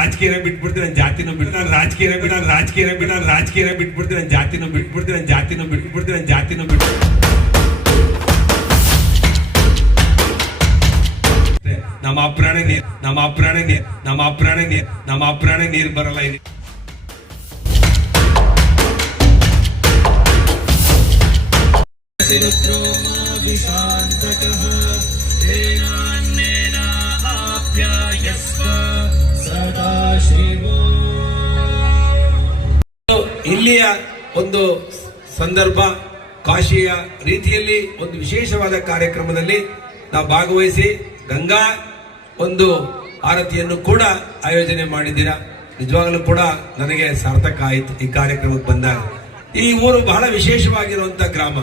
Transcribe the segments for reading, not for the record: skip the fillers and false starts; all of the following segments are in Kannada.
ರಾಜಕೀಯ ಬಿಟ್ಬಿಡ್ತೀನಿ, ನನ್ನ ಜಾತಿನೂ ಬಿಟ್ಟು, ನಾನು ರಾಜಕೀಯ ಬಿಟ್ಟು, ನಾನು ರಾಜಕೀಯ ಬಿಟ್ಬಿಡ್ತೀನಿ, ನನ್ನ ಜಾತಿನೂ ಬಿಟ್ಬಿಡ್ತೀನಿ, ನನ್ನ ಜಾತಿನೂ ಬಿಟ್ಬಿಡ್ತೀನಿ, ನನ್ನ ಜಾತಿನೂ ಬಿಟ್ಟು. ನಮ್ಮ ಅಪ್ರಾಣೆ ನೀರು ಬರಲ್ಲ ಇಲ್ಲಿ. ಇಲ್ಲಿಯ ಒಂದು ಸಂದರ್ಭ, ಕಾಶಿಯ ರೀತಿಯಲ್ಲಿ ಒಂದು ವಿಶೇಷವಾದ ಕಾರ್ಯಕ್ರಮದಲ್ಲಿ ನಾವು ಭಾಗವಹಿಸಿ ಗಂಗಾ ಒಂದು ಆರತಿಯನ್ನು ಕೂಡ ಆಯೋಜನೆ ಮಾಡಿದ್ದೀರಾ. ನಿಜವಾಗಲೂ ಕೂಡ ನನಗೆ ಸಾರ್ಥಕ ಆಯಿತು ಈ ಕಾರ್ಯಕ್ರಮಕ್ಕೆ ಬಂದಾಗ. ಈ ಊರು ಬಹಳ ವಿಶೇಷವಾಗಿರುವಂತ ಗ್ರಾಮ.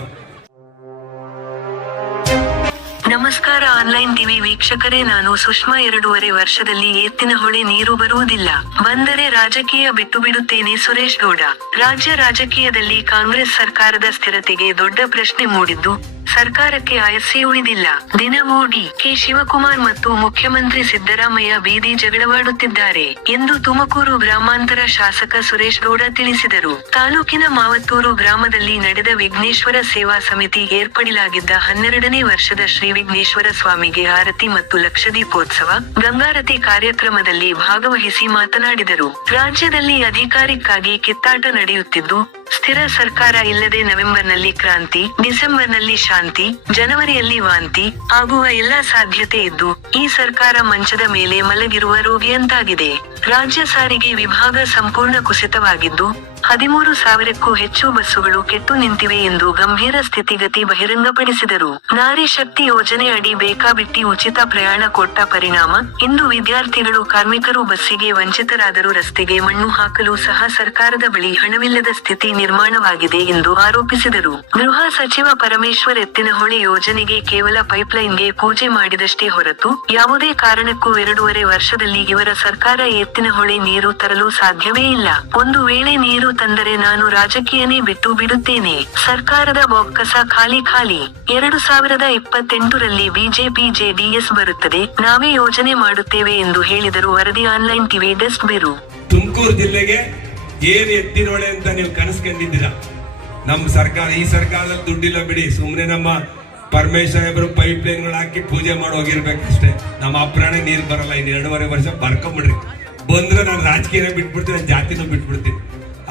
ನಮಸ್ಕಾರ ಆನ್ಲೈನ್ ಟಿವಿ ವೀಕ್ಷಕರೇ, ನಾನು ಸುಷ್ಮಾ. 2.5 ವರ್ಷದಲ್ಲಿ ಎತ್ತಿನಹೊಳೆ ನೀರು ಬರುವುದಿಲ್ಲ, ಬಂದರೆ ರಾಜಕೀಯ ಬಿಟ್ಟು ಬಿಡುತ್ತೇನೆ. ಸುರೇಶ್ ಗೌಡ. ರಾಜ್ಯ ರಾಜಕೀಯದಲ್ಲಿ ಕಾಂಗ್ರೆಸ್ ಸರ್ಕಾರದ ಸ್ಥಿರತೆಗೆ ದೊಡ್ಡ ಪ್ರಶ್ನೆ ಮೂಡಿದ್ದು, ಸರ್ಕಾರಕ್ಕೆ ಆಯಸ್ಸೇ ಉಳಿದಿಲ್ಲ. ದಿನವೂ ಡಿ.ಕೆ. ಶಿವಕುಮಾರ್ ಮತ್ತು ಮುಖ್ಯಮಂತ್ರಿ ಸಿದ್ದರಾಮಯ್ಯ ಬೀದಿ ಜಗಳವಾಡುತ್ತಿದ್ದಾರೆ ಎಂದು ತುಮಕೂರು ಗ್ರಾಮಾಂತರ ಶಾಸಕ ಸುರೇಶ್ ಗೌಡ ತಿಳಿಸಿದರು. ತಾಲೂಕಿನ ಮಾವತ್ತೂರು ಗ್ರಾಮದಲ್ಲಿ ನಡೆದ ವಿಘ್ನೇಶ್ವರ ಸೇವಾ ಸಮಿತಿ ಏರ್ಪಡಿಸಲಾಗಿದ್ದ 12ನೇ ವರ್ಷದ ಶ್ರೀ ವಿಘ್ನೇಶ್ವರ ಸ್ವಾಮಿಗೆ ಆರತಿ ಮತ್ತು ಲಕ್ಷದೀಪೋತ್ಸವ ಗಂಗಾರತಿ ಕಾರ್ಯಕ್ರಮದಲ್ಲಿ ಭಾಗವಹಿಸಿ ಮಾತನಾಡಿದರು. ರಾಜ್ಯದಲ್ಲಿ ಅಧಿಕಾರಕ್ಕಾಗಿ ಕಿತ್ತಾಟ ನಡೆಯುತ್ತಿದ್ದು, ಸ್ಥಿರ ಸರ್ಕಾರ ಇಲ್ಲದೆ ನವೆಂಬರ್ನಲ್ಲಿ ಕ್ರಾಂತಿ, ಡಿಸೆಂಬರ್ನಲ್ಲಿ ಶಾಂತಿ, ಜನವರಿಯಲ್ಲಿ ವಾಂತಿ ಆಗುವ ಎಲ್ಲ ಸಾಧ್ಯತೆ ಇದ್ದು, ಈ ಸರ್ಕಾರ ಮಂಚದ ಮೇಲೆ ಮಲಗಿರುವ ರೋಗಿಯಂತಾಗಿದೆ. ರಾಜ್ಯ ಸಾರಿಗೆ ವಿಭಾಗ ಸಂಪೂರ್ಣ ಕುಸಿತವಾಗಿದ್ದು, 13,000ಕ್ಕೂ ಹೆಚ್ಚು ಬಸ್ಸುಗಳು ಕೆಟ್ಟು ನಿಂತಿವೆ ಎಂದು ಗಂಭೀರ ಸ್ಥಿತಿಗತಿ ಬಹಿರಂಗಪಡಿಸಿದರು. ನಾರಿ ಶಕ್ತಿ ಯೋಜನೆ ಅಡಿ ಬೇಕಾಬಿಟ್ಟಿ ಉಚಿತ ಪ್ರಯಾಣ ಕೊಟ್ಟ ಪರಿಣಾಮ ಇಂದು ವಿದ್ಯಾರ್ಥಿಗಳು, ಕಾರ್ಮಿಕರು ಬಸ್ಸಿಗೆ ವಂಚಿತರಾದರೂ ರಸ್ತೆಗೆ ಮಣ್ಣು ಹಾಕಲು ಸಹ ಸರ್ಕಾರದ ಬಳಿ ಹಣವಿಲ್ಲದ ಸ್ಥಿತಿ ನಿರ್ಮಾಣವಾಗಿದೆ ಎಂದು ಆರೋಪಿಸಿದರು. ಗೃಹ ಸಚಿವ ಪರಮೇಶ್ವರ್ ಎತ್ತಿನಹೊಳೆ ಯೋಜನೆಗೆ ಕೇವಲ ಪೈಪ್ಲೈನ್ಗೆ ಪೂಜೆ ಮಾಡಿದಷ್ಟೇ ಹೊರತು ಯಾವುದೇ ಕಾರಣಕ್ಕೂ 2.5 ವರ್ಷದಲ್ಲಿ ಇವರ ಸರ್ಕಾರ ಎತ್ತಿನಹೊಳೆ ನೀರು ತರಲು ಸಾಧ್ಯವೇ ಇಲ್ಲ. ಒಂದು ವೇಳೆ ನೀರು ತಂದರೆ ನಾನು ರಾಜಕೀಯನೇ ಬಿಟ್ಟು ಬಿಡುತ್ತೇನೆ. ಸರ್ಕಾರದ ಬೊಕ್ಕಸ ಖಾಲಿ. 2028ರಲ್ಲಿ ಬಿಜೆಪಿ ಜೆಡಿಎಸ್ ಬರುತ್ತದೆ, ನಾವೇ ಯೋಜನೆ ಮಾಡುತ್ತೇವೆ ಎಂದು ಹೇಳಿದರು. ವರದಿ ಆನ್ಲೈನ್ ಟಿವಿ ಡೆಸ್ಕ್ ಬೇರು. ತುಮಕೂರು ಜಿಲ್ಲೆಗೆ ಏನು ಎತ್ತಿನಹೊಳೆ ಅಂತ ನೀವು ಕನಸು ಕಂಡಿದ್ದೀರಾ? ನಮ್ಮ ಸರ್ಕಾರ, ಈ ಸರ್ಕಾರದಲ್ಲಿ ದುಡ್ಡಿಲ್ಲ ಬಿಡಿ, ಸುಮ್ಮನೆ ನಮ್ಮ ಪರಮೇಶ್ವರ್ ಸಾಹೇಬರು ಪೈಪ್ ಲೈನ್ಗಳು ಹಾಕಿ ಪೂಜೆ ಮಾಡಿ ಹೋಗಿರ್ಬೇಕಷ್ಟೇ. ನಮ್ಮ ಅಪ್ರಾಣೆ ನೀರು ಬರಲ್ಲ. ಇನ್ನು 2.5 ವರ್ಷ ಬರ್ಕೊಂಬಿಡ್ರಿ. ಬಂದ್ರೆ ನಾನು ರಾಜಕೀಯ ಬಿಟ್ಬಿಡ್ತೀನಿ, ನನ್ನ ಜಾತಿನೂ ಬಿಟ್ಬಿಡ್ತೀನಿ.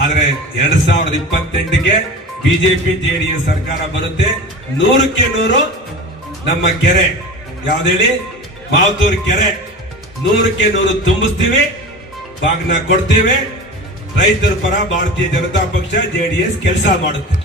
ಆದ್ರೆ 2028ಗೆ ಬಿಜೆಪಿ ಜೆಡಿಎಸ್ ಸರ್ಕಾರ ಬರುತ್ತೆ. 100ಕ್ಕೆ 100 ನಮ್ಮ ಕೆರೆ ಯಾವ್ದೇಳಿ, ಮಾವತ್ತೂರು ಕೆರೆ 100ಕ್ಕೆ 100 ತುಂಬಿಸ್ತೀವಿ, ಬಾಗ್ನ ಕೊಡ್ತೀವಿ. ರೈತರ ಪರ ಭಾರತೀಯ ಜನತಾ ಪಕ್ಷ ಜೆಡಿಎಸ್ ಕೆಲಸ ಮಾಡುತ್ತೆ.